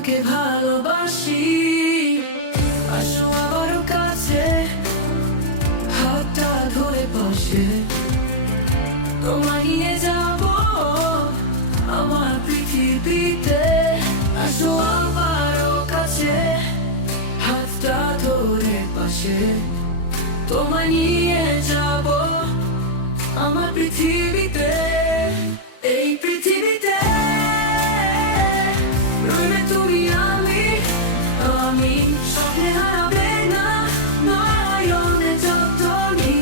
তোমাকে ভালোবাসি। আসো আবারও কাছে, হাতটা ধরে পাশে, তোমায় নিয়ে যাব আমার পৃথিবীতে। আসো আবারও কাছে, হাতটা ধরে পাশে, তোমায় নিয়ে যাব আমার পৃথিবীতে। এই পৃথিবীতে রইবে তুমি আমি, আমি স্বপ্নে হারাবে না নয়নে যতনি।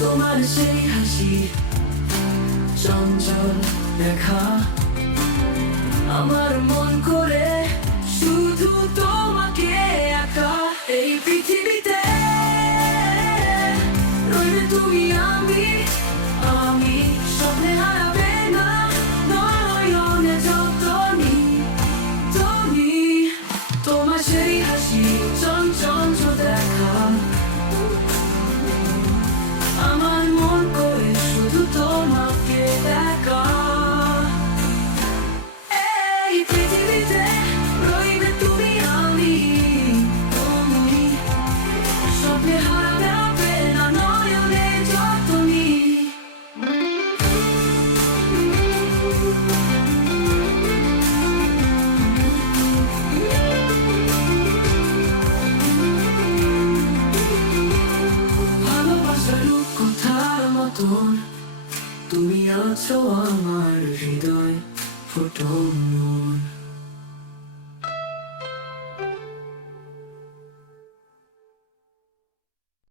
তোমার সেই হাসি, চঞ্চল দেখা, আমার মন করে শুধু তোমাকে একা। এই পৃথিবীতে রইবে তুমি আমি, আমি স্বপ্নে হারাবে না নয়নে যতনি তুমি। তোমার সেই হাসি, চঞ্চল দেখা, আমার মন করে শুধু তোমাকে দেখা। এই পৃথিবীতে রইবে তুমি আমি, তুমি স্বপ্নে হারাবে না নয়নে যতনি। ভালোবাসার রূপকথার মতন তুমি আছো আমার হৃদয় ফুটন।